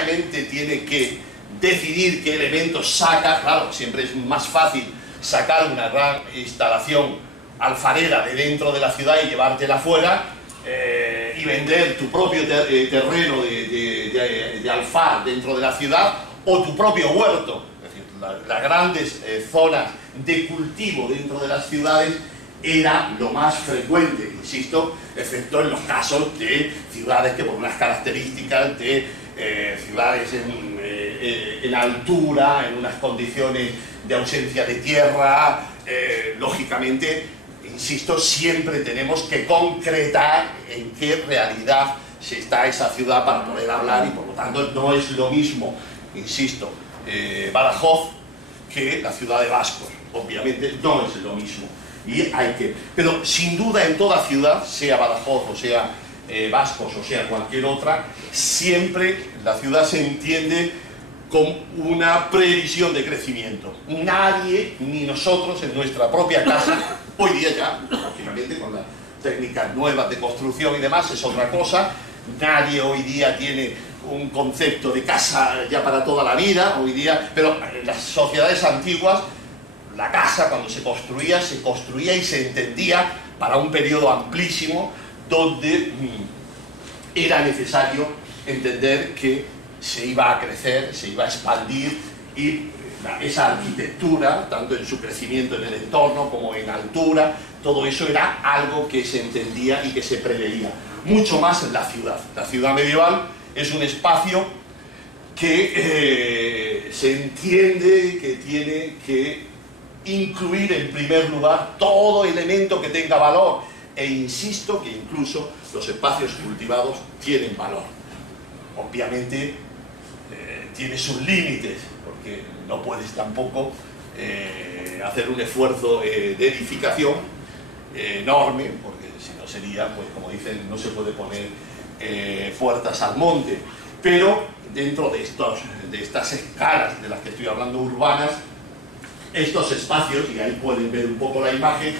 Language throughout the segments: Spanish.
necesariamente tiene que decidir qué elementos saca. Claro, siempre es más fácil sacar una gran instalación alfarera de dentro de la ciudad y llevártela fuera, y vender tu propio terreno de alfar dentro de la ciudad, o tu propio huerto. Es decir, las grandes zonas de cultivo dentro de las ciudades era lo más frecuente, insisto, excepto en los casos de ciudades que por unas características de ciudades en altura, en unas condiciones de ausencia de tierra, lógicamente, insisto, siempre tenemos que concretar en qué realidad se está esa ciudad para poder hablar, y por lo tanto no es lo mismo, insisto, Badajoz que la ciudad de Bascos. Obviamente no es lo mismo. Pero sin duda en toda ciudad, sea Badajoz o sea Bascos o sea cualquier otra, siempre la ciudad se entiende con una previsión de crecimiento. Nadie, ni nosotros en nuestra propia casa, hoy día ya, lógicamente con las técnicas nuevas de construcción y demás es otra cosa, nadie hoy día tiene un concepto de casa ya para toda la vida, hoy día, pero en las sociedades antiguas, la casa cuando se construía y se entendía para un periodo amplísimo donde era necesario entender que se iba a crecer, se iba a expandir, y esa arquitectura, tanto en su crecimiento en el entorno como en altura, todo eso era algo que se entendía y que se preveía. Mucho más en la ciudad. La ciudad medieval es un espacio que se entiende que tiene que incluir en primer lugar todo elemento que tenga valor, e insisto que incluso los espacios cultivados tienen valor. Obviamente tiene sus límites, porque no puedes tampoco hacer un esfuerzo de edificación enorme, porque si no sería, pues como dicen, no se puede poner puertas al monte. Pero dentro de estas escalas de las que estoy hablando urbanas, estos espacios, y ahí pueden ver un poco la imagen,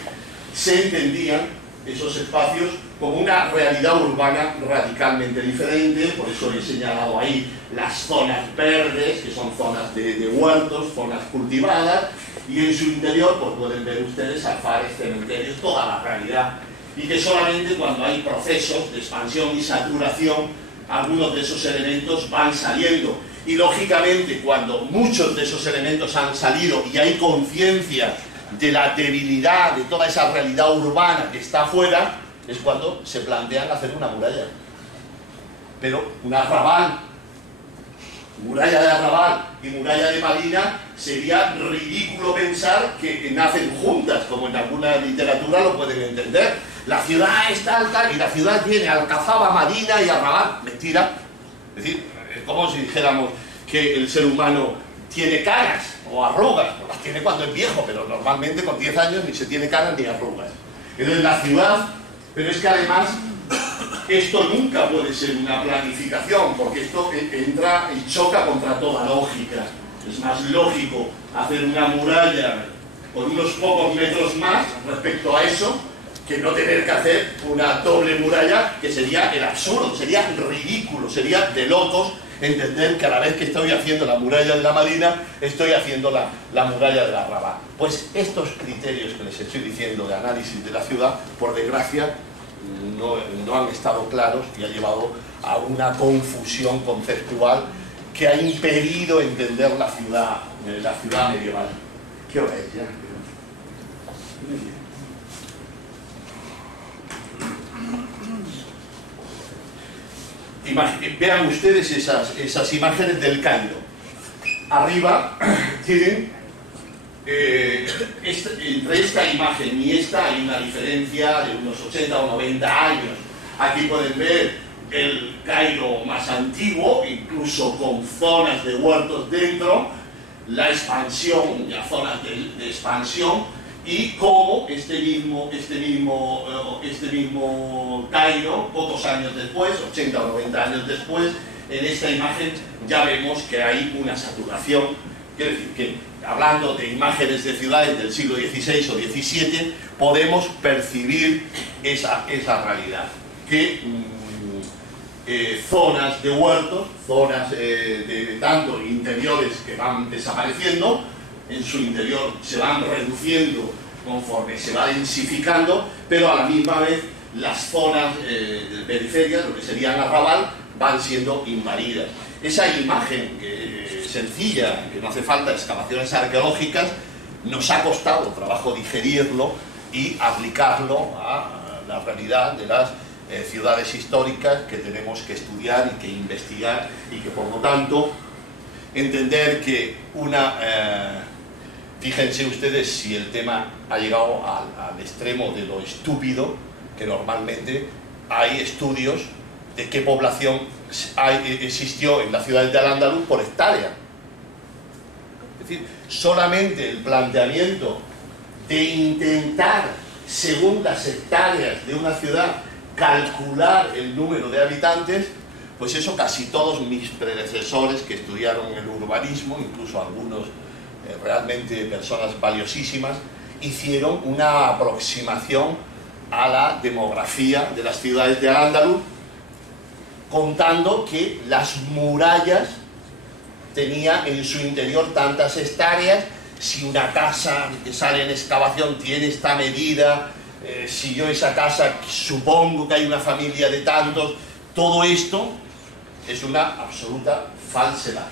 se entendían esos espacios como una realidad urbana radicalmente diferente. Por eso he señalado ahí las zonas verdes, que son zonas de huertos, zonas cultivadas, y en su interior pues pueden ver ustedes alfares, cementerios, toda la realidad, y que solamente cuando hay procesos de expansión y saturación algunos de esos elementos van saliendo. Y lógicamente cuando muchos de esos elementos han salido y hay conciencia de la debilidad de toda esa realidad urbana que está afuera, es cuando se plantean hacer una muralla. Pero un arrabal, muralla de arrabal y muralla de marina, sería ridículo pensar que nacen juntas, como en alguna literatura lo pueden entender. La ciudad está alta y la ciudad tiene alcazaba, marina y arrabal. Mentira. Es decir, es como si dijéramos que el ser humano tiene canas o arrugas. Pues las tiene cuando es viejo, pero normalmente con 10 años ni se tiene canas ni arrugas. Entonces la ciudad, pero es que además esto nunca puede ser una planificación, porque esto entra y choca contra toda lógica. Es más lógico hacer una muralla con unos pocos metros más respecto a eso, que no tener que hacer una doble muralla, que sería el absurdo, sería ridículo, sería de locos entender que a la vez que estoy haciendo la muralla de la marina, estoy haciendo la muralla de la arrabal. Pues estos criterios que les estoy diciendo de análisis de la ciudad, por desgracia, no han estado claros y ha llevado a una confusión conceptual que ha impedido entender la ciudad medieval. ¿Qué hora es ya? Vean ustedes esas imágenes del Cairo. Arriba tienen, entre esta imagen y esta hay una diferencia de unos 80 o 90 años. Aquí pueden ver el Cairo más antiguo, incluso con zonas de huertos dentro, la expansión, ya zonas de expansión, y cómo este mismo Cairo, pocos años después, 80 o 90 años después, en esta imagen ya vemos que hay una saturación. Quiere decir que, hablando de imágenes de ciudades del siglo XVI o XVII, podemos percibir esa realidad, que zonas de huertos, zonas de tanto interiores que van desapareciendo, en su interior se van reduciendo conforme se va densificando, pero a la misma vez las zonas de periferia, lo que serían arrabal, van siendo invadidas. Esa imagen sencilla, que no hace falta excavaciones arqueológicas, nos ha costado trabajo digerirlo y aplicarlo a la realidad de las ciudades históricas que tenemos que estudiar y que investigar, y que por lo tanto entender que fíjense ustedes si el tema ha llegado al extremo de lo estúpido, que normalmente hay estudios de qué población existió en las ciudades de Al-Ándalus por hectárea. Es decir, solamente el planteamiento de intentar, según las hectáreas de una ciudad, calcular el número de habitantes, pues eso casi todos mis predecesores que estudiaron el urbanismo, incluso algunos realmente personas valiosísimas, hicieron una aproximación a la demografía de las ciudades de Al-Ándalus, contando que las murallas tenían en su interior tantas hectáreas, si una casa que sale en excavación tiene esta medida, si yo esa casa supongo que hay una familia de tantos, todo esto es una absoluta falsedad.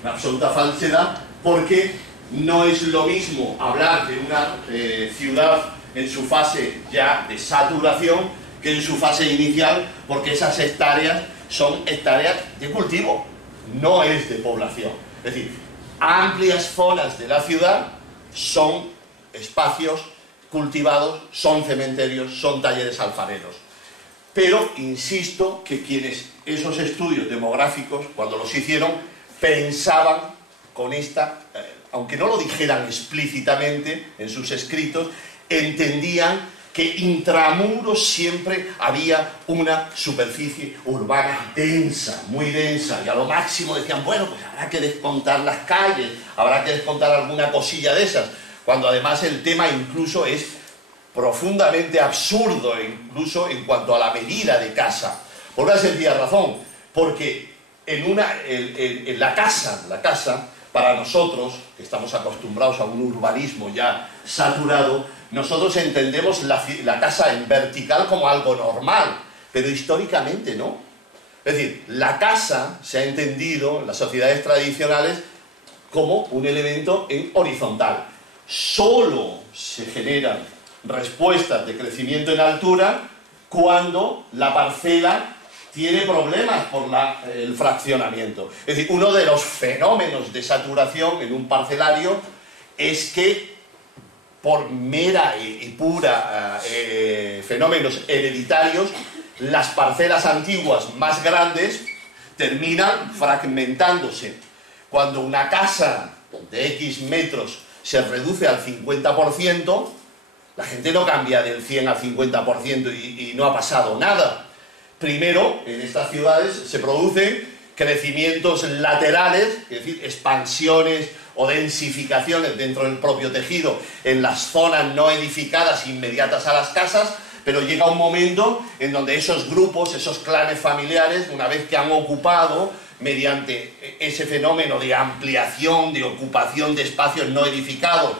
Una absoluta falsedad, porque no es lo mismo hablar de una ciudad en su fase ya de saturación que en su fase inicial, porque esas hectáreas son hectáreas de cultivo, no es de población. Es decir, amplias zonas de la ciudad son espacios cultivados, son cementerios, son talleres alfareros. Pero insisto que quienes esos estudios demográficos, cuando los hicieron, pensaban con esta, aunque no lo dijeran explícitamente en sus escritos, entendían que intramuros siempre había una superficie urbana densa, muy densa, y a lo máximo decían, bueno, pues habrá que descontar las calles, habrá que descontar alguna cosilla de esas, cuando además el tema incluso es profundamente absurdo, incluso en cuanto a la medida de casa, por una sencilla razón, porque en la casa, para nosotros, que estamos acostumbrados a un urbanismo ya saturado, nosotros entendemos la casa en vertical como algo normal, pero históricamente no. Es decir, la casa se ha entendido en las sociedades tradicionales como un elemento en horizontal. Solo se generan respuestas de crecimiento en altura cuando la parcela tiene problemas por el fraccionamiento. Es decir, uno de los fenómenos de saturación en un parcelario es que por mera y pura fenómenos hereditarios, las parcelas antiguas más grandes terminan fragmentándose. Cuando una casa de X metros se reduce al 50%, la gente no cambia del 100 al 50% y no ha pasado nada. Primero, en estas ciudades se producen crecimientos laterales, es decir, expansiones o densificaciones dentro del propio tejido en las zonas no edificadas inmediatas a las casas, pero llega un momento en donde esos grupos, esos clanes familiares, una vez que han ocupado, mediante ese fenómeno de ampliación, de ocupación de espacios no edificados,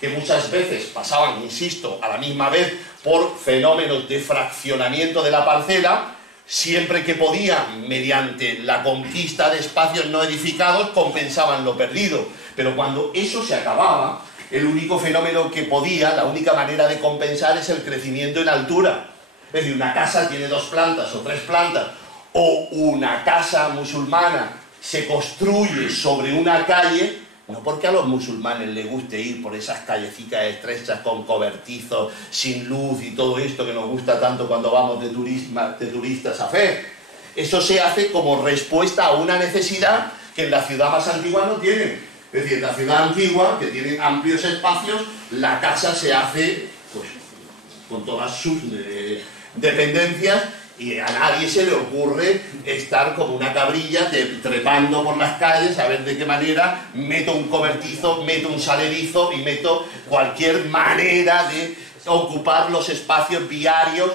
que muchas veces pasaban, insisto, a la misma vez por fenómenos de fraccionamiento de la parcela, siempre que podían, mediante la conquista de espacios no edificados, compensaban lo perdido. Pero cuando eso se acababa, el único fenómeno que podía, la única manera de compensar es el crecimiento en altura. Es decir, una casa tiene 2 plantas o 3 plantas, o una casa musulmana se construye sobre una calle, no porque a los musulmanes les guste ir por esas callecitas estrechas con cobertizos, sin luz y todo esto que nos gusta tanto cuando vamos de turistas a fe. Eso se hace como respuesta a una necesidad que en la ciudad más antigua no tienen. Es decir, en la ciudad antigua, que tiene amplios espacios, la casa se hace pues, con todas sus dependencias, y a nadie se le ocurre estar como una cabrilla trepando por las calles a ver de qué manera meto un cobertizo, meto un salerizo y meto cualquier manera de ocupar los espacios viarios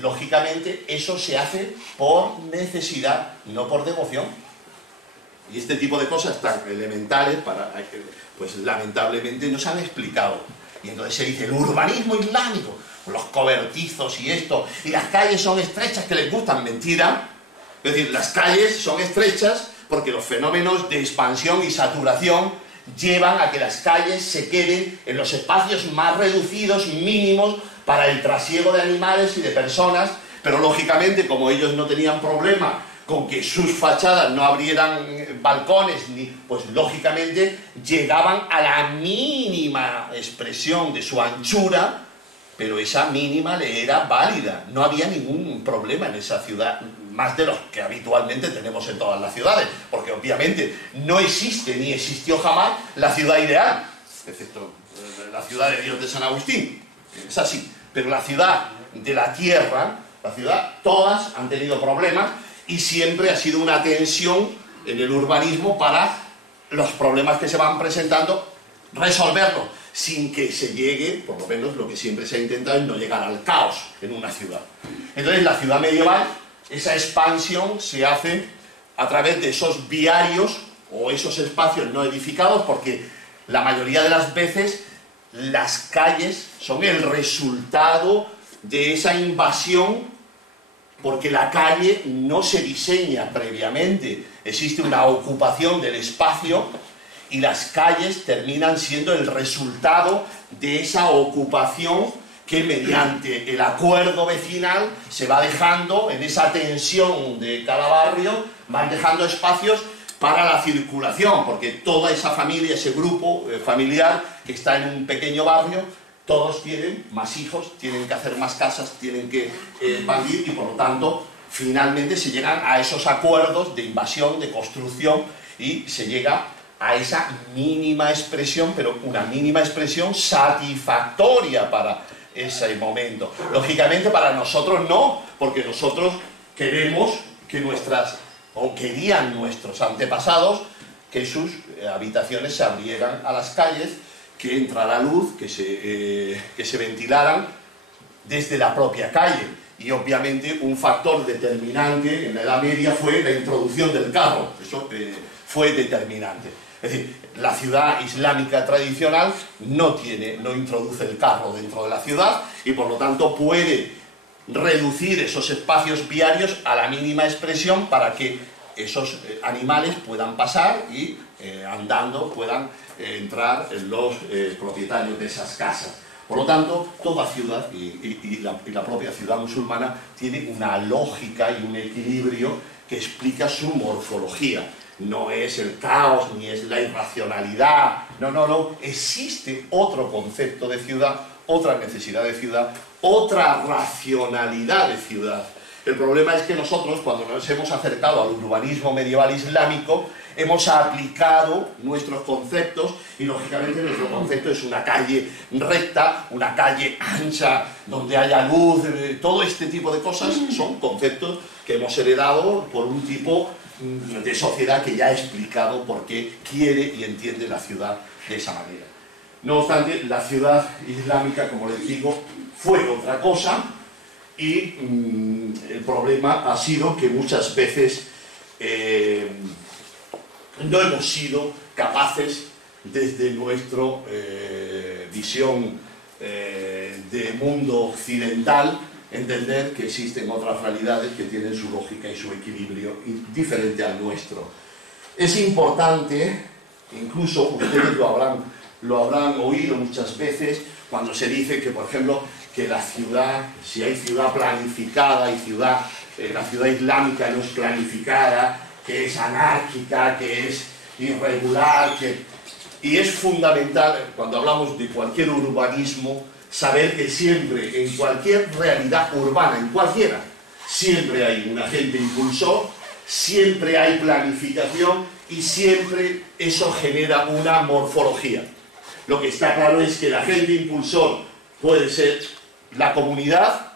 lógicamente eso se hace por necesidad, no por devoción. Y este tipo de cosas tan elementales, pues lamentablemente no se han explicado. Y entonces se dice el urbanismo islámico, los cobertizos y esto, y las calles son estrechas que les gustan. Mentira. Es decir, las calles son estrechas porque los fenómenos de expansión y saturación llevan a que las calles se queden en los espacios más reducidos y mínimos para el trasiego de animales y de personas, pero lógicamente, como ellos no tenían problema con que sus fachadas no abrieran balcones, pues lógicamente llegaban a la mínima expresión de su anchura, pero esa mínima le era válida. No había ningún problema en esa ciudad, más de los que habitualmente tenemos en todas las ciudades, porque obviamente no existe ni existió jamás la ciudad ideal, excepto la ciudad de Dios de San Agustín, es así, pero la ciudad de la tierra, la ciudad, todas han tenido problemas y siempre ha sido una tensión en el urbanismo para los problemas que se van presentando, resolverlos, sin que se llegue, por lo menos lo que siempre se ha intentado es no llegar al caos en una ciudad. Entonces la ciudad medieval, esa expansión se hace a través de esos viarios o esos espacios no edificados, porque la mayoría de las veces las calles son el resultado de esa invasión, porque la calle no se diseña previamente, existe una ocupación del espacio y las calles terminan siendo el resultado de esa ocupación que mediante el acuerdo vecinal se va dejando en esa tensión de cada barrio, van dejando espacios para la circulación, porque toda esa familia, ese grupo familiar que está en un pequeño barrio, todos tienen más hijos, tienen que hacer más casas, tienen que expandir y por lo tanto finalmente se llegan a esos acuerdos de invasión, de construcción y se llega a esa mínima expresión, pero una mínima expresión satisfactoria para ese momento. Lógicamente para nosotros no, porque nosotros queremos que querían nuestros antepasados que sus habitaciones se abrieran a las calles, que entrara luz, que se ventilaran desde la propia calle. Y obviamente un factor determinante en la Edad Media fue la introducción del carro, eso fue determinante. Es decir, la ciudad islámica tradicional no introduce el carro dentro de la ciudad y por lo tanto puede reducir esos espacios viarios a la mínima expresión para que esos animales puedan pasar y andando puedan entrar los propietarios de esas casas. Por lo tanto, toda ciudad y la propia ciudad musulmana tiene una lógica y un equilibrio que explica su morfología. No es el caos ni es la irracionalidad, no, existe otro concepto de ciudad, otra necesidad de ciudad, otra racionalidad de ciudad. El problema es que nosotros, cuando nos hemos acercado al urbanismo medieval islámico, hemos aplicado nuestros conceptos y lógicamente nuestro concepto es una calle recta, una calle ancha, donde haya luz, todo este tipo de cosas son conceptos que hemos heredado por un tipo de sociedad que ya ha explicado por qué quiere y entiende la ciudad de esa manera. No obstante, la ciudad islámica, como les digo, fue otra cosa y el problema ha sido que muchas veces no hemos sido capaces, desde nuestra visión de mundo occidental, entender que existen otras realidades que tienen su lógica y su equilibrio diferente al nuestro. Es importante, incluso ustedes lo habrán oído muchas veces, cuando se dice que, por ejemplo, que la ciudad, si hay ciudad planificada y la ciudad islámica no es planificada, que es anárquica, que es irregular, y es fundamental, cuando hablamos de cualquier urbanismo, saber que siempre, en cualquier realidad urbana, en cualquiera, siempre hay un agente impulsor, siempre hay planificación y siempre eso genera una morfología. Lo que está claro es que el agente impulsor puede ser la comunidad,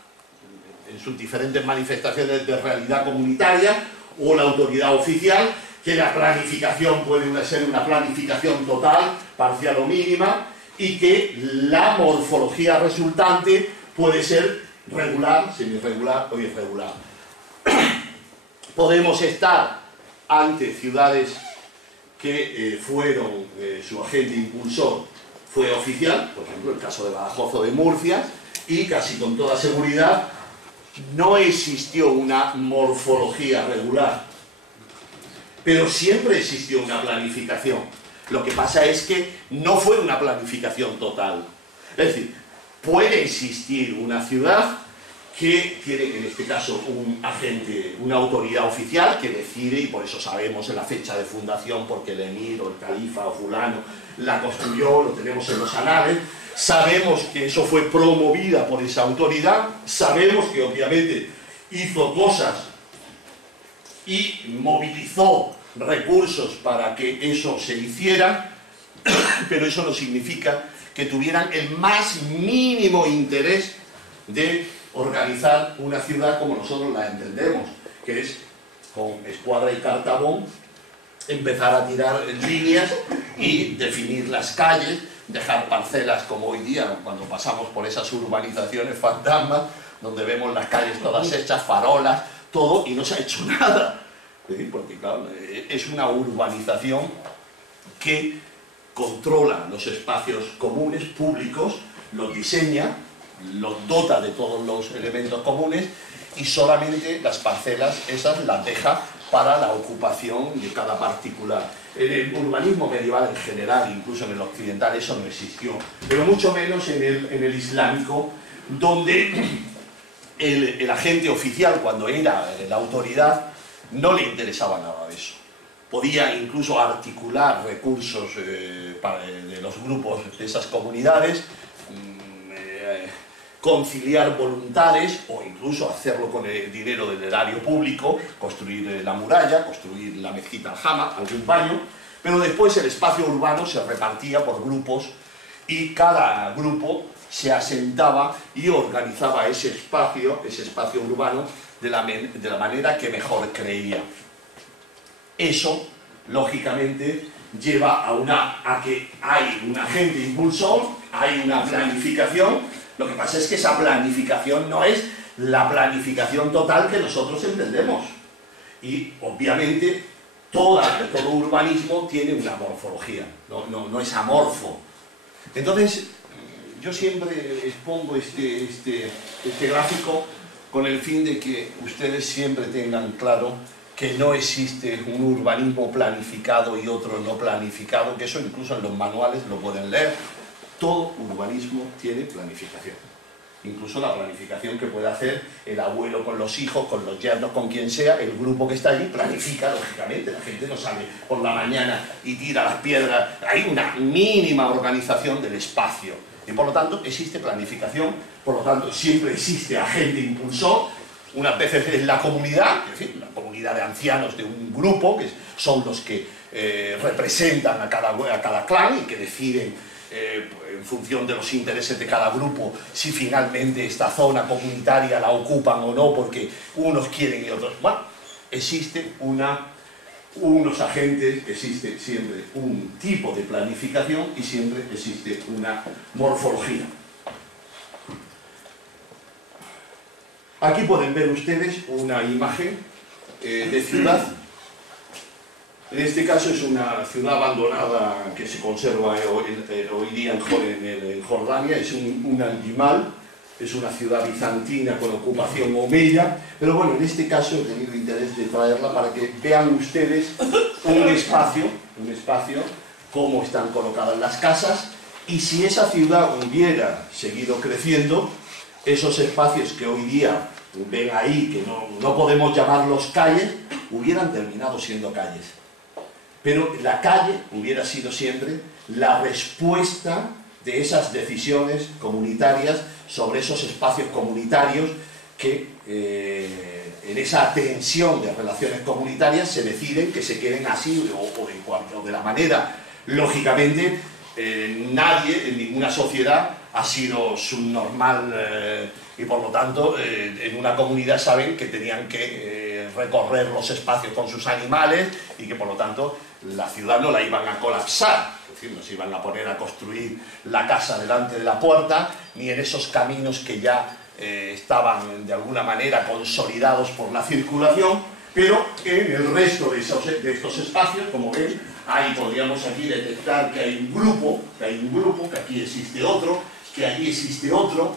en sus diferentes manifestaciones de realidad comunitaria, o la autoridad oficial, que la planificación puede ser una planificación total, parcial o mínima, y que la morfología resultante puede ser regular, semi-regular o irregular. Podemos estar ante ciudades que fueron, su agente impulsor fue oficial, por ejemplo el caso de Badajoz o de Murcia, y casi con toda seguridad no existió una morfología regular, pero siempre existió una planificación. Lo que pasa es que no fue una planificación total. Es decir, puede existir una ciudad que tiene, en este caso, un agente, una autoridad oficial que decide, y por eso sabemos en la fecha de fundación, porque el emir o el califa o fulano la construyó, lo tenemos en los anales, sabemos que eso fue promovida por esa autoridad, sabemos que obviamente hizo cosas y movilizó recursos para que eso se hiciera, pero eso no significa que tuvieran el más mínimo interés de organizar una ciudad como nosotros la entendemos, que es con escuadra y cartabón empezar a tirar líneas y definir las calles, dejar parcelas como hoy día cuando pasamos por esas urbanizaciones fantasmas donde vemos las calles todas hechas, farolas, todo, y no se ha hecho nada. ¿Sí? Porque claro, es una urbanización que controla los espacios comunes, públicos, los diseña, los dota de todos los elementos comunes y solamente las parcelas esas las deja para la ocupación de cada particular. En el urbanismo medieval en general, incluso en el occidental, eso no existió, pero mucho menos en el islámico, donde el agente oficial, cuando era la autoridad, no le interesaba nada de eso. Podía incluso articular recursos de los grupos de esas comunidades, conciliar voluntades o incluso hacerlo con el dinero del erario público, construir la muralla, construir la mezquita al-Jama, algún baño, pero después el espacio urbano se repartía por grupos y cada grupo se asentaba y organizaba ese espacio urbano de la manera que mejor creía. Eso, lógicamente, lleva a que hay un agente impulsor, hay una planificación. Lo que pasa es que esa planificación no es la planificación total que nosotros entendemos. Y, obviamente, todo urbanismo tiene una morfología, no es amorfo. Entonces, yo siempre expongo este gráfico con el fin de que ustedes siempre tengan claro que no existe un urbanismo planificado y otro no planificado, que eso incluso en los manuales lo pueden leer. Todo urbanismo tiene planificación. Incluso la planificación que puede hacer el abuelo con los hijos, con los yernos, con quien sea, el grupo que está allí planifica, lógicamente. La gente no sale por la mañana y tira las piedras. Hay una mínima organización del espacio. Y por lo tanto existe planificación, por lo tanto siempre existe agente impulsor. Unas veces es la comunidad, es decir, la comunidad de ancianos de un grupo, que son los que representan a cada clan y que deciden en función de los intereses de cada grupo si finalmente esta zona comunitaria la ocupan o no, porque unos quieren y otros... Bueno, existe unos agentes, existe siempre un tipo de planificación y siempre existe una morfología. Aquí pueden ver ustedes una imagen de ciudad. En este caso es una ciudad abandonada que se conserva hoy día en Jordania, es un Al-Jimal, es una ciudad bizantina con ocupación omeya, pero bueno, en este caso he tenido interés de traerla para que vean ustedes un espacio, cómo están colocadas las casas, y si esa ciudad hubiera seguido creciendo, esos espacios que hoy día ven ahí, que no podemos llamarlos calles, hubieran terminado siendo calles. Pero la calle hubiera sido siempre la respuesta de esas decisiones comunitarias sobre esos espacios comunitarios que en esa tensión de relaciones comunitarias se deciden que se queden así o de la manera. Lógicamente, nadie en ninguna sociedad ha sido subnormal y por lo tanto en una comunidad saben que tenían que recorrer los espacios con sus animales y que por lo tanto la ciudad no la iban a colapsar, es decir, no se iban a poner a construir la casa delante de la puerta ni en esos caminos que ya estaban de alguna manera consolidados por la circulación, pero en el resto de estos espacios, como ven, ahí podríamos aquí detectar que hay un grupo, que aquí existe otro, que allí existe otro,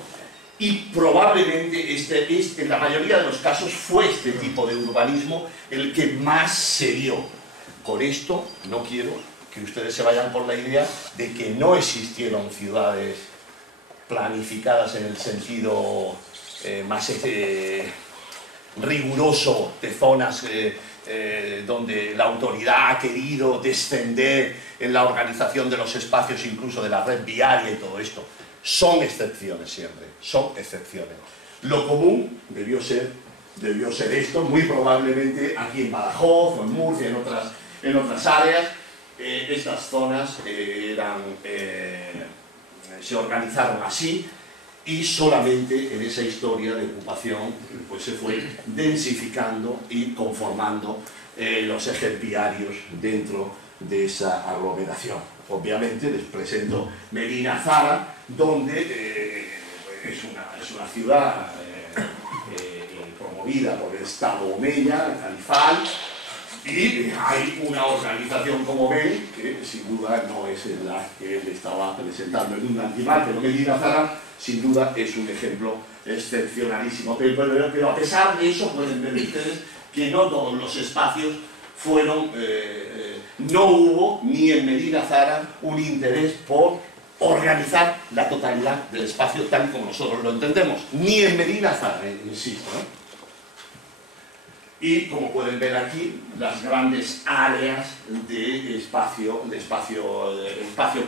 y probablemente en la mayoría de los casos fue este tipo de urbanismo el que más se dio. Con esto no quiero que ustedes se vayan por la idea de que no existieron ciudades planificadas en el sentido más riguroso de zonas donde la autoridad ha querido descender en la organización de los espacios, incluso de la red viaria y todo esto. Son excepciones siempre, son excepciones. Lo común debió ser esto, muy probablemente aquí en Badajoz o en Murcia, en otras áreas, estas zonas se organizaron así, y solamente en esa historia de ocupación pues se fue densificando y conformando los ejes viarios dentro de esa aglomeración. Obviamente les presento Medina Zara, donde es una ciudad promovida por el Estado omeya, el califal, y hay una organización, como ven, que sin duda no es la que él estaba presentando en un antimal, pero Medina Zara sin duda es un ejemplo excepcionalísimo. Pero a pesar de eso pueden ver ustedes que no todos los espacios fueron, no hubo ni en Medina Zara un interés por organizar la totalidad del espacio tal como nosotros lo entendemos, ni en Medina Zara, insisto, ¿no? Y como pueden ver aquí, las grandes áreas de espacio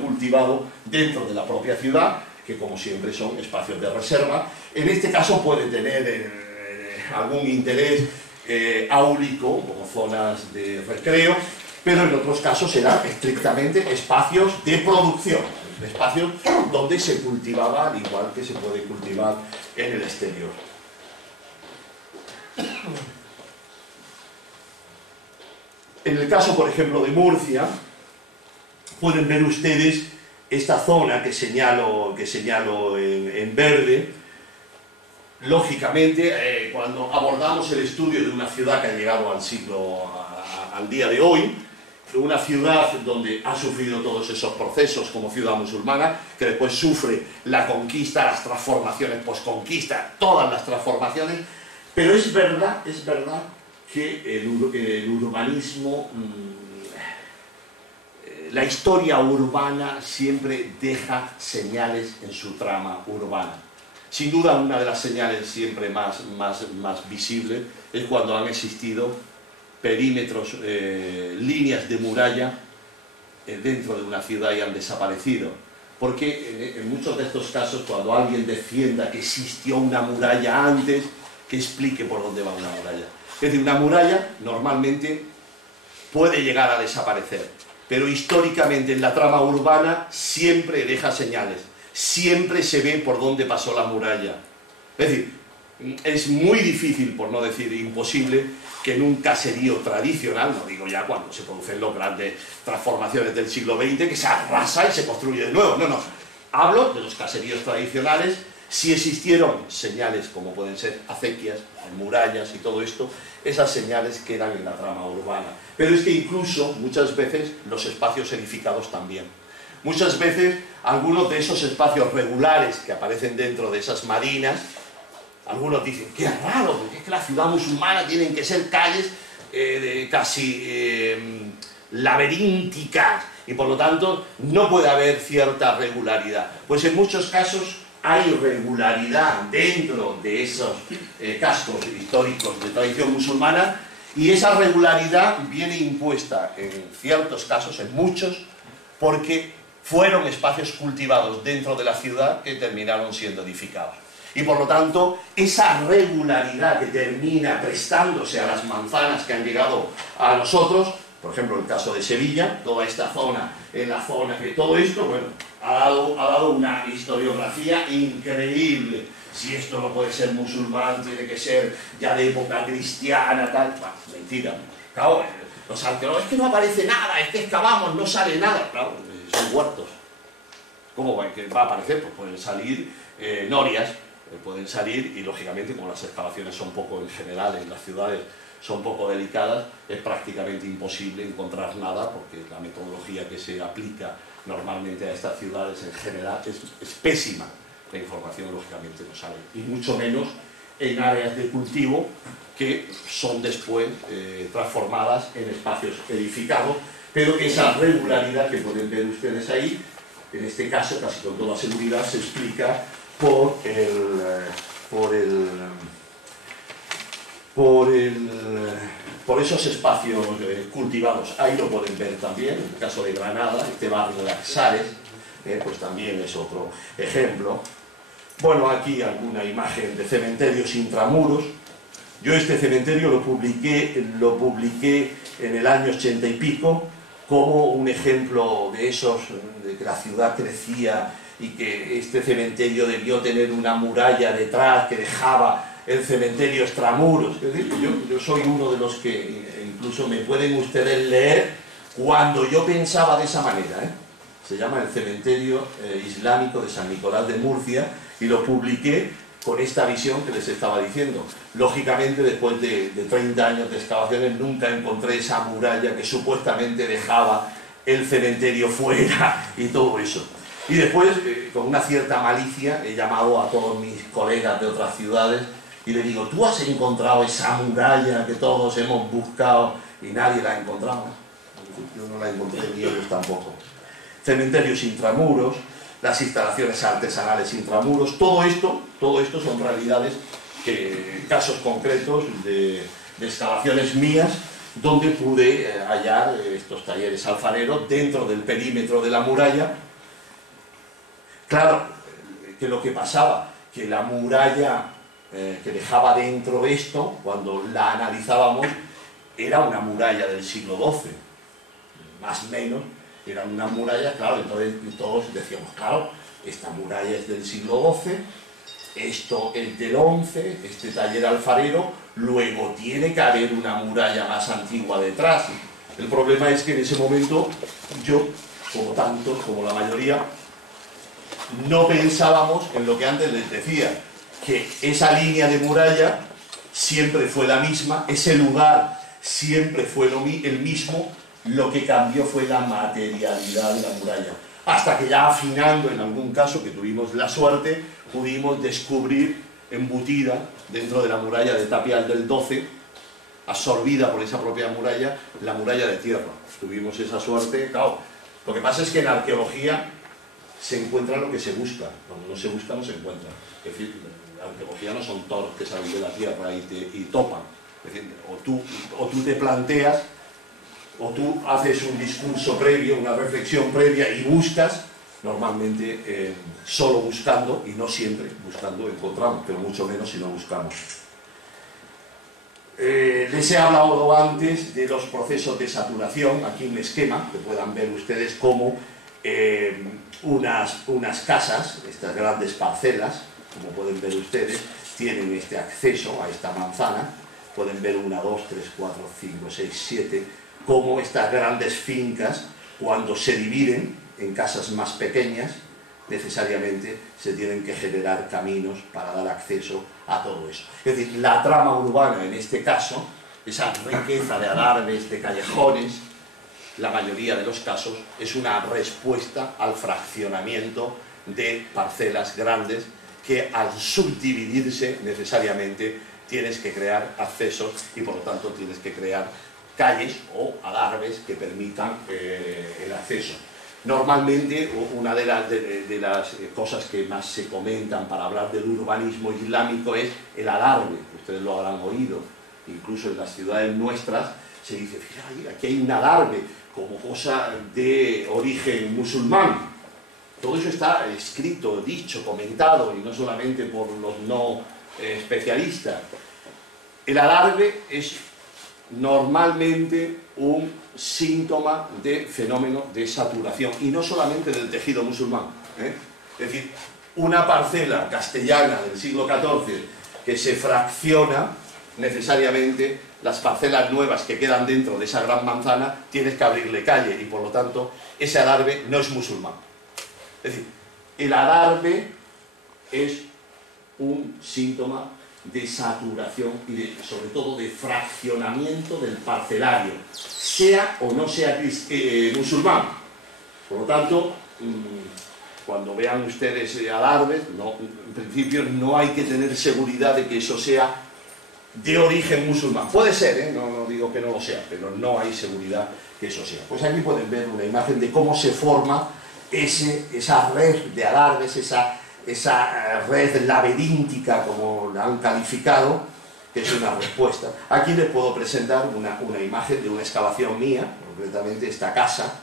cultivado dentro de la propia ciudad, que como siempre son espacios de reserva. En este caso puede tener algún interés áurico, como zonas de recreo, pero en otros casos serán estrictamente espacios de producción, espacios donde se cultivaba al igual que se puede cultivar en el exterior. En el caso, por ejemplo, de Murcia, pueden ver ustedes esta zona que señalo en verde. Lógicamente, cuando abordamos el estudio de una ciudad que ha llegado al día de hoy, una ciudad donde ha sufrido todos esos procesos como ciudad musulmana, que después sufre la conquista, las transformaciones posconquista, todas las transformaciones, pero es verdad que el urbanismo, la historia urbana siempre deja señales en su trama urbana. Sin duda, una de las señales siempre más visibles es cuando han existido perímetros, líneas de muralla dentro de una ciudad y han desaparecido. Porque en muchos de estos casos, cuando alguien defienda que existió una muralla antes, que explique por dónde va una muralla. Es decir, una muralla normalmente puede llegar a desaparecer, pero históricamente en la trama urbana siempre deja señales, siempre se ve por dónde pasó la muralla. Es decir, es muy difícil, por no decir imposible, que en un caserío tradicional, no digo ya cuando se producen las grandes transformaciones del siglo XX, que se arrasa y se construye de nuevo, no, hablo de los caseríos tradicionales. Si existieron señales como pueden ser acequias, murallas y todo esto, esas señales quedan en la trama urbana. Pero es que incluso muchas veces los espacios edificados también. Muchas veces algunos de esos espacios regulares que aparecen dentro de esas marinas, algunos dicen, qué raro, porque es que la ciudad musulmana tienen que ser calles casi laberínticas y por lo tanto no puede haber cierta regularidad. Pues en muchos casos hay regularidad dentro de esos cascos históricos de tradición musulmana, y esa regularidad viene impuesta en ciertos casos, en muchos, porque fueron espacios cultivados dentro de la ciudad que terminaron siendo edificados. Y por lo tanto, esa regularidad que termina prestándose a las manzanas que han llegado a nosotros, por ejemplo, el caso de Sevilla, toda esta zona, en la zona que todo esto, bueno, ha dado una historiografía increíble. Si esto no puede ser musulmán, tiene que ser ya de época cristiana, tal. Bueno, mentira. Claro, los arqueólogos, es que no aparece nada, es que excavamos, no sale nada. Claro, son huertos. ¿Cómo va a aparecer? Pues pueden salir norias, pueden salir y lógicamente como las excavaciones son poco en general en las ciudades son poco delicadas, es prácticamente imposible encontrar nada porque la metodología que se aplica normalmente a estas ciudades en general es pésima. La información lógicamente no sale, y mucho menos en áreas de cultivo que son después transformadas en espacios edificados, pero esa regularidad que pueden ver ustedes ahí, en este caso casi con toda seguridad se explica por esos espacios cultivados. Ahí lo pueden ver también, en el caso de Granada, este barrio de Axares, pues también es otro ejemplo. Bueno, aquí alguna imagen de cementerios intramuros. Yo este cementerio lo publiqué en el año 80 y pico como un ejemplo de esos, de que la ciudad crecía y que este cementerio debió tener una muralla detrás que dejaba el cementerio extramuros. Es decir, yo soy uno de los que incluso me pueden ustedes leer cuando yo pensaba de esa manera, ¿eh? Se llama el Cementerio Islámico de San Nicolás de Murcia y lo publiqué con esta visión que les estaba diciendo. Lógicamente, después de 30 años de excavaciones, nunca encontré esa muralla que supuestamente dejaba el cementerio fuera y todo eso. Y después, con una cierta malicia, he llamado a todos mis colegas de otras ciudades y le digo, ¿tú has encontrado esa muralla que todos hemos buscado y nadie la ha encontrado? Yo no la encontré ni ellos tampoco. Cementerios intramuros, las instalaciones artesanales intramuros, todo esto son realidades, casos concretos de excavaciones mías, donde pude hallar estos talleres alfareros dentro del perímetro de la muralla. Claro, que lo que pasaba, que la muralla que dejaba dentro esto, cuando la analizábamos, era una muralla del siglo XII, más o menos. Era una muralla, claro, entonces todos decíamos, claro, esta muralla es del siglo XII, esto es del XI, este taller alfarero, luego tiene que haber una muralla más antigua detrás. El problema es que en ese momento yo, como tantos, como la mayoría, no pensábamos en lo que antes les decía, que esa línea de muralla siempre fue la misma, ese lugar siempre fue el mismo. Lo que cambió fue la materialidad de la muralla. Hasta que ya afinando, en algún caso, que tuvimos la suerte, pudimos descubrir embutida dentro de la muralla de Tapial del 12, absorbida por esa propia muralla, la muralla de tierra. Tuvimos esa suerte, claro. Lo que pasa es que en arqueología se encuentra lo que se busca. Cuando no se busca, no se encuentra. Es decir, la arqueología no son toros que salen de la tierra y topan. Es decir, o tú te planteas, o tú haces un discurso previo, una reflexión previa y buscas, normalmente solo buscando, y no siempre buscando encontramos, pero mucho menos si no buscamos. Les he hablado antes de los procesos de saturación, aquí un esquema, que puedan ver ustedes cómo unas casas, estas grandes parcelas, como pueden ver ustedes, tienen este acceso a esta manzana, pueden ver 1, 2, 3, 4, 5, 6, 7, como estas grandes fincas, cuando se dividen en casas más pequeñas, necesariamente se tienen que generar caminos para dar acceso a todo eso. Es decir, la trama urbana en este caso, esa riqueza de adarves, de callejones, la mayoría de los casos es una respuesta al fraccionamiento de parcelas grandes que al subdividirse necesariamente tienes que crear accesos y por lo tanto tienes que crear calles o adarves que permitan el acceso. Normalmente, una de las cosas que más se comentan para hablar del urbanismo islámico es el adarve. Ustedes lo habrán oído, incluso en las ciudades nuestras se dice, fíjate, aquí hay un adarve como cosa de origen musulmán. Todo eso está escrito, dicho, comentado, y no solamente por los no especialistas. El adarve es normalmente un síntoma de fenómeno de saturación, y no solamente del tejido musulmán, Es decir, una parcela castellana del siglo XIV que se fracciona, necesariamente las parcelas nuevas que quedan dentro de esa gran manzana tienes que abrirle calle, y por lo tanto ese adarve no es musulmán. Es decir, el adarve es un síntoma de saturación y sobre todo de fraccionamiento del parcelario, sea o no sea musulmán. Por lo tanto, cuando vean ustedes alardes, en principio no hay que tener seguridad de que eso sea de origen musulmán. Puede ser, no digo que no lo sea, pero no hay seguridad que eso sea. Pues aquí pueden ver una imagen de cómo se forma esa red de alardes, esa red laberíntica, como la han calificado, que es una respuesta. Aquí les puedo presentar una imagen de una excavación mía, concretamente esta casa,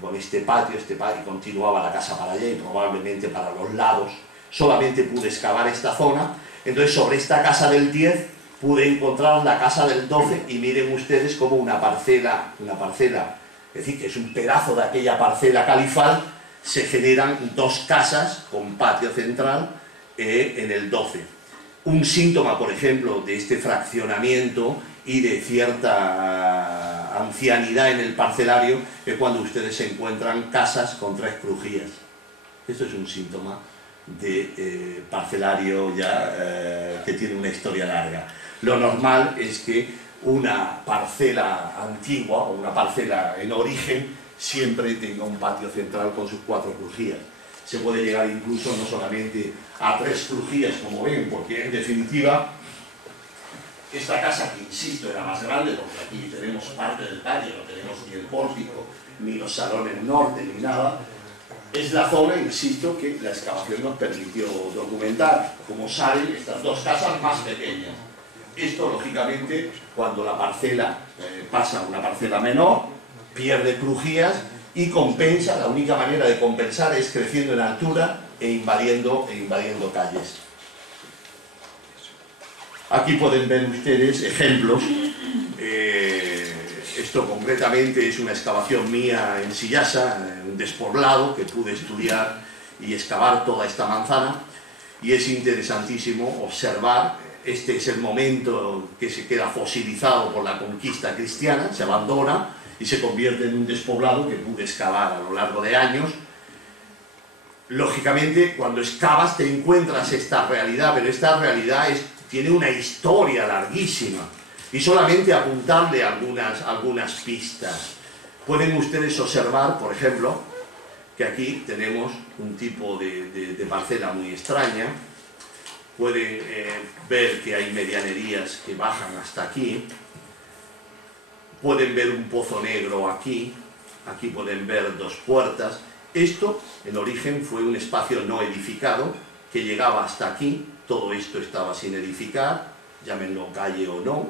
con este patio, y continuaba la casa para allá y probablemente para los lados. Solamente pude excavar esta zona, entonces sobre esta casa del 10 pude encontrar la casa del 12 y miren ustedes como una parcela, es decir, que es un pedazo de aquella parcela califal, se generan dos casas con patio central en el 12. Un síntoma, por ejemplo, de este fraccionamiento y de cierta ancianidad en el parcelario es cuando ustedes se encuentran casas con 3 crujías. Esto es un síntoma de parcelario ya que tiene una historia larga. Lo normal es que una parcela antigua o una parcela en origen siempre tenga un patio central con sus 4 crujías. Se puede llegar incluso no solamente a 3 crujías, como ven, porque en definitiva esta casa, que insisto, era más grande, porque aquí tenemos parte del patio, no tenemos ni el pórtico, ni los salones norte, ni nada. Es la zona, insisto, que la excavación nos permitió documentar, como salen estas 2 casas más pequeñas. Esto, lógicamente, cuando la parcela pasa a una parcela menor, pierde crujías y compensa. La única manera de compensar es creciendo en altura e invadiendo calles. Aquí pueden ver ustedes ejemplos. Esto concretamente es una excavación mía en Sillasa, un despoblado que pude estudiar y excavar toda esta manzana, y es interesantísimo observar. Este es el momento que se queda fosilizado por la conquista cristiana, se abandona y se convierte en un despoblado que pude excavar a lo largo de años. Lógicamente, cuando excavas te encuentras esta realidad, pero esta realidad tiene una historia larguísima, y solamente apuntarle algunas pistas. Pueden ustedes observar, por ejemplo, que aquí tenemos un tipo de parcela muy extraña. Pueden ver que hay medianerías que bajan hasta aquí. Pueden ver un pozo negro aquí. Aquí pueden ver 2 puertas. Esto, en origen, fue un espacio no edificado que llegaba hasta aquí. Todo esto estaba sin edificar, llámenlo calle o no.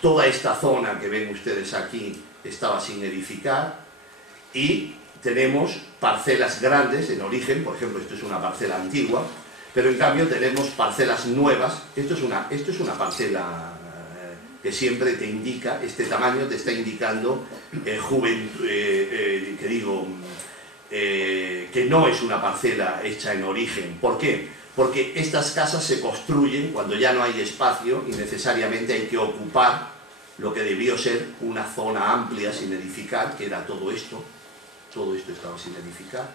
Toda esta zona que ven ustedes aquí estaba sin edificar. Y tenemos parcelas grandes en origen. Por ejemplo, esto es una parcela antigua, pero en cambio tenemos parcelas nuevas. Esto es una parcela que siempre te indica, este tamaño te está indicando juventud, que no es una parcela hecha en origen. ¿Por qué? Porque estas casas se construyen cuando ya no hay espacio y necesariamente hay que ocupar lo que debió ser una zona amplia sin edificar, que era todo esto. Todo esto estaba sin edificar.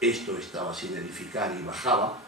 Esto estaba sin edificar y bajaba.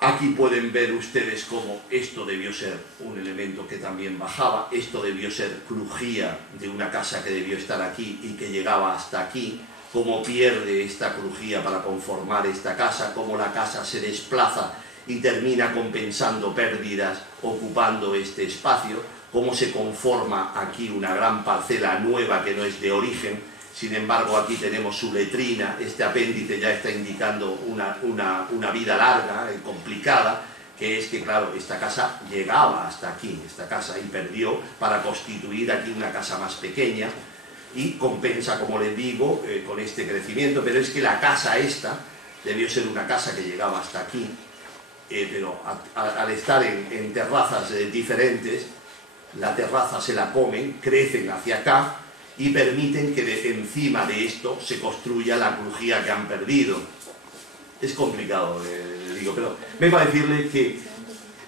Aquí pueden ver ustedes cómo esto debió ser un elemento que también bajaba. Esto debió ser crujía de una casa que debió estar aquí y que llegaba hasta aquí. Cómo pierde esta crujía para conformar esta casa, cómo la casa se desplaza y termina compensando pérdidas ocupando este espacio, cómo se conforma aquí una gran parcela nueva que no es de origen. Sin embargo, aquí tenemos su letrina. Este apéndice ya está indicando una vida larga y complicada, que es que, claro, esta casa llegaba hasta aquí, esta casa, y perdió para constituir aquí una casa más pequeña, y compensa, como les digo, con este crecimiento. Pero es que la casa esta debió ser una casa que llegaba hasta aquí, pero al estar en terrazas diferentes, la terraza se la comen, crecen hacia acá, y permiten que encima de esto se construya la crujía que han perdido. Es complicado, digo, pero vengo a decirle que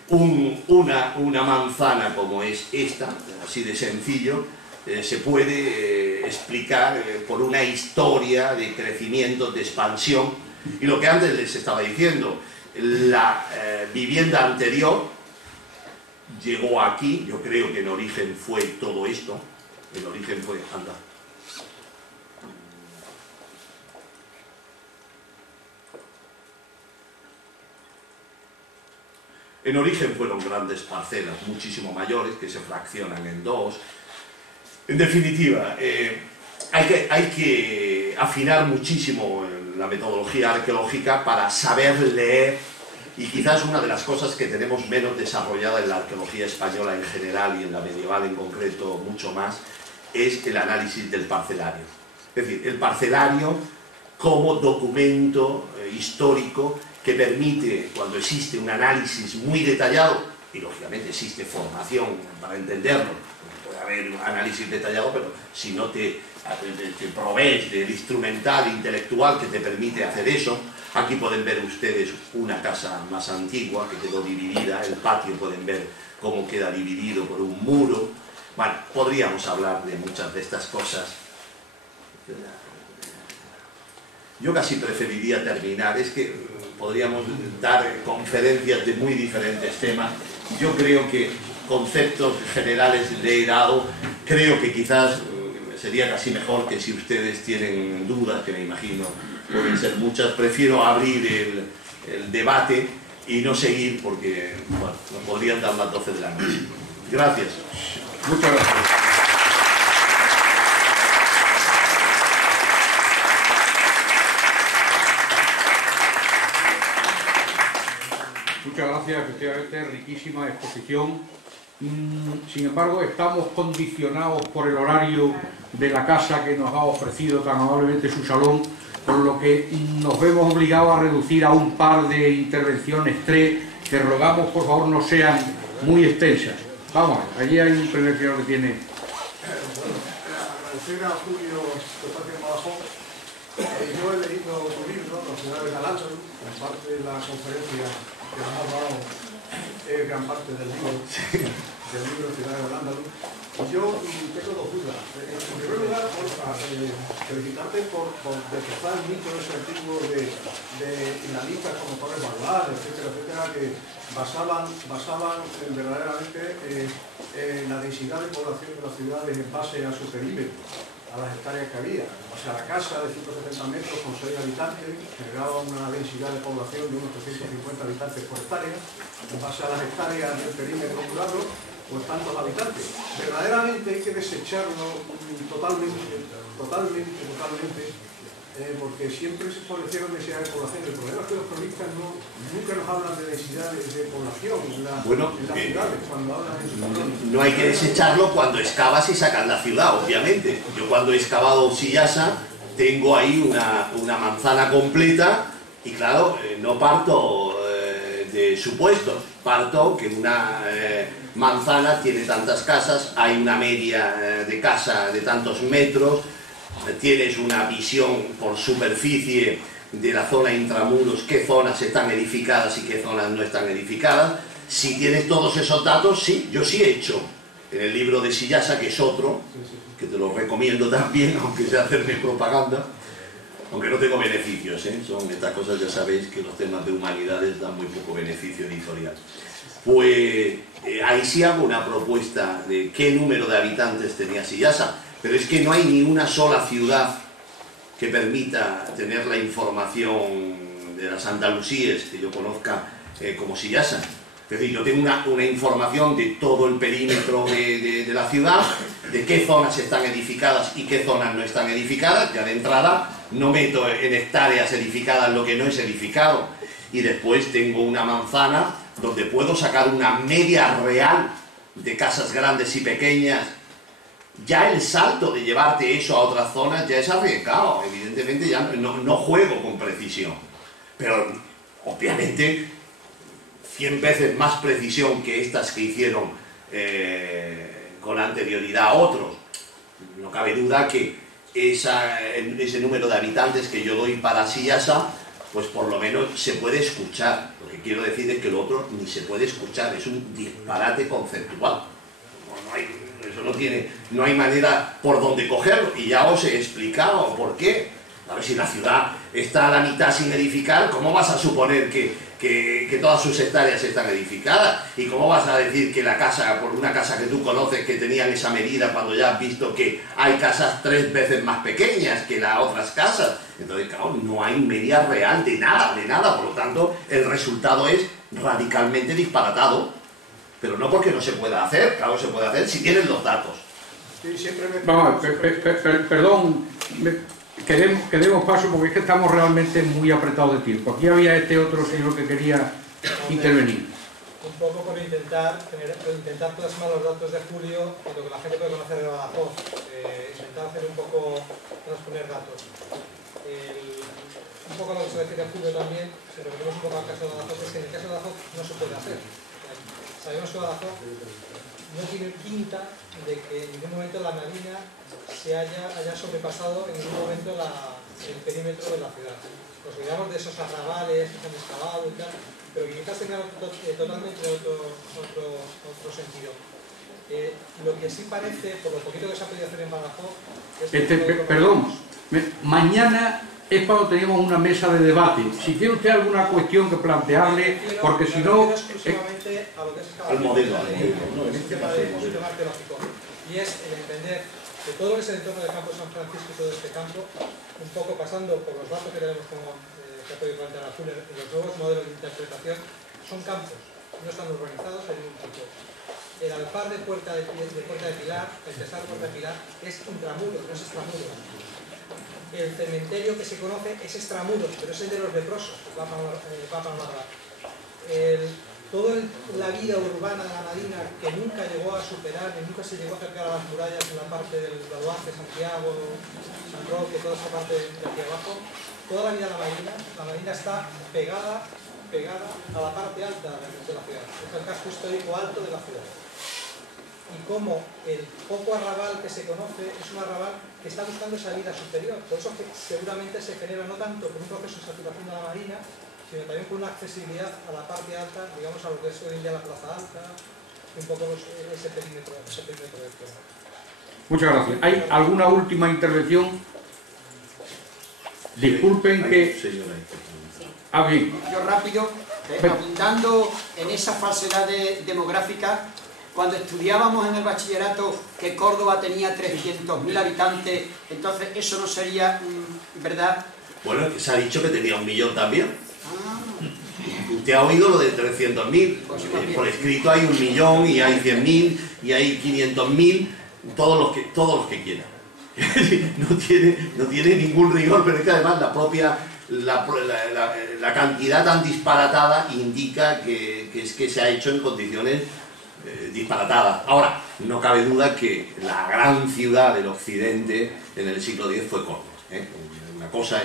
una manzana como es esta, así de sencillo, se puede explicar por una historia de crecimiento, de expansión. Y lo que antes les estaba diciendo, La vivienda anterior llegó aquí, yo creo que en origen fue todo esto, en origen fue, anda. En origen fueron grandes parcelas, muchísimo mayores, que se fraccionan en dos. En definitiva, hay que afinar muchísimo la metodología arqueológica para saber leer, y quizás una de las cosas que tenemos menos desarrollada en la arqueología española en general y en la medieval en concreto mucho más, es el análisis del parcelario. Es decir, el parcelario como documento histórico que permite, cuando existe un análisis muy detallado, y lógicamente existe formación para entenderlo, puede haber un análisis detallado, pero si no te provees del instrumental intelectual que te permite hacer eso. Aquí pueden ver ustedes una casa más antigua que quedó dividida, el patio pueden ver cómo queda dividido por un muro. Bueno, podríamos hablar de muchas de estas cosas. Yo casi preferiría terminar, es que podríamos dar conferencias de muy diferentes temas. Yo creo que conceptos generales le he dado, creo que quizás sería casi mejor que si ustedes tienen dudas, que me imagino pueden ser muchas, prefiero abrir el debate y no seguir porque, bueno, nos podrían dar las 12 de la noche. Gracias. Muchas gracias. Muchas gracias, efectivamente, riquísima exposición. Sin embargo, estamos condicionados por el horario de la casa que nos ha ofrecido tan amablemente su salón, por lo que nos vemos obligados a reducir a un par de intervenciones, 3, que rogamos por favor no sean muy extensas. Vamos, allí hay un prelector que tiene... Agradecer a Julio Topacio Malajón. Yo he leído tu libro, Los Ciudades de Al-Ándalus, en parte de la conferencia que nos ha dado gran parte del libro Ciudades de Al-Ándalus. Yo tengo dos dudas. En primer lugar, felicitarte por detectar el mito ese antiguo de inalistas como Torres Barbal, etcétera, etcétera, que basaban verdaderamente la densidad de población de las ciudades en base a su perímetro, a las hectáreas que había. En base a la casa de 170 metros con 6 habitantes, generaba una densidad de población de unos 350 habitantes por hectárea. En base a las hectáreas del perímetro poblado, pues tantos habitantes. Verdaderamente hay que desecharlo totalmente, porque siempre se establecieron densidades de población. El problema es que los cronistas nunca nos hablan de densidades de población en las ciudades, cuando hablan de su... No hay que desecharlo cuando excavas y sacas la ciudad, obviamente. Yo cuando he excavado Sillasa tengo ahí una manzana completa y claro, no parto de supuestos, parto que una manzana tiene tantas casas, hay una media de casa de tantos metros, tienes una visión por superficie de la zona intramuros, qué zonas están edificadas y qué zonas no están edificadas. Si tienes todos esos datos, sí, yo sí he hecho en el libro de Sillasa, que es otro, que te lo recomiendo también, aunque sea hacerme propaganda, aunque no tengo beneficios, son estas cosas, ya sabéis que los temas de humanidades dan muy poco beneficio editorial. Pues ahí sí hago una propuesta de qué número de habitantes tenía Sillasa, pero es que no hay ni una sola ciudad que permita tener la información de las Andalusíes que yo conozca como Sillasa. Es decir, yo tengo una información de todo el perímetro de la ciudad, de qué zonas están edificadas y qué zonas no están edificadas. Ya de entrada no meto en hectáreas edificadas lo que no es edificado. Y después tengo una manzana donde puedo sacar una media real de casas grandes y pequeñas. Ya el salto de llevarte eso a otras zonas ya es arriesgado. Evidentemente ya no juego con precisión. Pero obviamente 100 veces más precisión que estas que hicieron con anterioridad a otros. No cabe duda que ese número de habitantes que yo doy para Sillasa, pues por lo menos se puede escuchar. Lo que quiero decir es que lo otro ni se puede escuchar, es un disparate conceptual. No hay manera por donde cogerlo, y ya os he explicado por qué. A ver, si la ciudad está a la mitad sin edificar, ¿cómo vas a suponer que que todas sus hectáreas están edificadas. ¿Y cómo vas a decir que la casa, por una casa que tú conoces, que tenían esa medida, cuando ya has visto que hay casas 3 veces más pequeñas que las otras casas? Entonces, claro, no hay media real de nada, por lo tanto, el resultado es radicalmente disparatado. Pero no porque no se pueda hacer, claro, se puede hacer si tienen los datos. Sí, siempre me... Vamos, perdón, que demos paso porque es que estamos realmente muy apretados de tiempo. Aquí había este otro señor que quería intervenir. Un poco por intentar plasmar los datos de julio y lo que la gente puede conocer de Badajoz. Intentar hacer un poco, transponer datos. Un poco lo que se refiere a julio también, si referimos un poco al caso de Badajoz, es que en el caso de Badajoz no se puede hacer. Sabemos que Badajoz no tiene pinta de que en ningún momento la Marina se haya sobrepasado en ningún momento el perímetro de la ciudad. Nos olvidamos de esos arrabales que se han excavado y tal, pero que quizás tengan totalmente otro sentido. Lo que sí parece, por lo poquito que se ha podido hacer en Badajoz, es perdón, mañana es cuando tenemos una mesa de debate. Si tiene usted alguna cuestión que plantearle, porque si no... exclusivamente a lo que es al modelo, el sistema de depósito arqueológico. Y es el entender que todo lo que es el entorno del campo de San Francisco y todo este campo, un poco pasando por los datos que tenemos como que ha podido plantear a Fuller y los nuevos modelos de interpretación, son campos, no están urbanizados de ningún tipo. El alfar de Puerta de Pilar, el Tesar de Puerta de Pilar, es intramuros, no es extramuros. El cementerio que se conoce es extramuros, pero es el de los leprosos, el Papa Marga. Toda la vida urbana de la Marina, que nunca llegó a superar, que nunca se llegó a acercar a las murallas en la parte del Baluarte, Santiago, San Roque, toda esa parte de aquí abajo, toda la vida de la Marina está pegada a la parte alta de la ciudad. Es el casco histórico alto de la ciudad. Y como el poco arrabal que se conoce es un arrabal que está buscando esa vida superior. Por eso que seguramente se genera no tanto por un proceso de saturación de la Marina, sino también por una accesibilidad a la parte alta, digamos a lo que es hoy en día la Plaza Alta, y un poco ese perímetro de zona. Muchas gracias. ¿Hay alguna última intervención? Disculpen que... bien. Yo rápido, abundando en esa falsedad demográfica, cuando estudiábamos en el bachillerato que Córdoba tenía 300.000 habitantes, entonces eso no sería verdad. Bueno, se ha dicho que tenía 1 millón también. Usted ha oído lo de 300.000. Por escrito hay 1 millón y hay 100.000 y hay 500.000, todos los que quieran. no tiene ningún rigor, pero es que además la cantidad tan disparatada indica que se ha hecho en condiciones disparatadas. Ahora, no cabe duda que la gran ciudad del occidente en el siglo X fue Córdoba. Una cosa,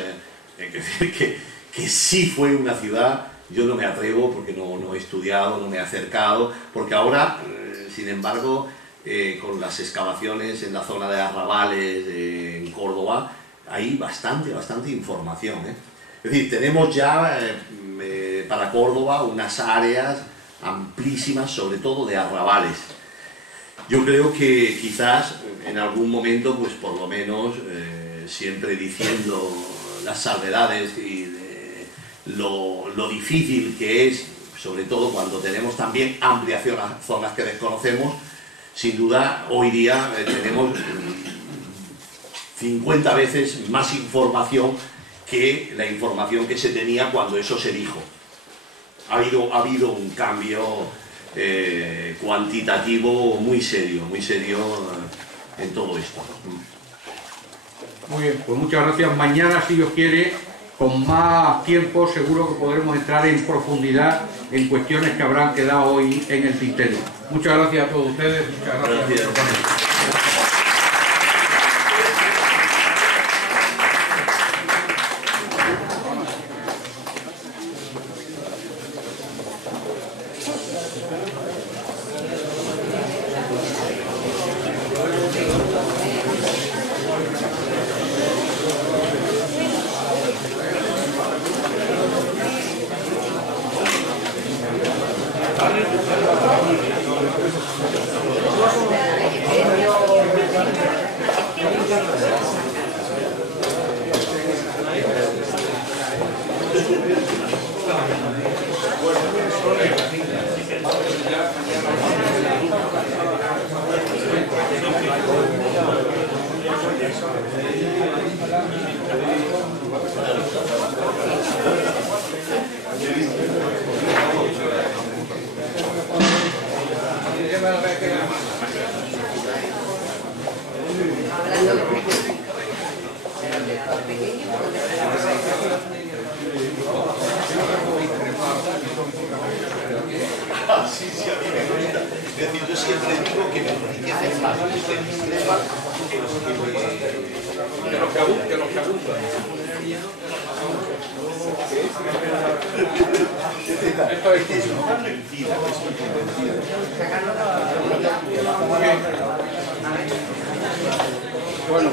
hay que decir que sí fue una ciudad. Yo no me atrevo porque no he estudiado, no me he acercado, porque ahora, sin embargo, con las excavaciones en la zona de arrabales en Córdoba, hay bastante información. Es decir, tenemos ya para Córdoba unas áreas amplísimas, sobre todo de arrabales. Yo creo que quizás en algún momento, pues por lo menos, siempre diciendo las salvedades y lo difícil que es, sobre todo cuando tenemos también amplias zonas que desconocemos, sin duda hoy día tenemos 50 veces más información que la información que se tenía cuando eso se dijo. Ha habido un cambio cuantitativo muy serio en todo esto. Muy bien, pues muchas gracias. Mañana, si Dios quiere, con más tiempo, seguro que podremos entrar en profundidad en cuestiones que habrán quedado hoy en el tintero. Muchas gracias a todos ustedes. Muchas gracias. Gracias. Sí, sí, a mí me gusta. Es decir, yo siempre digo que me enriquece más este sistema que los que abundan. Esto es una mentira, es una mentira. Bueno,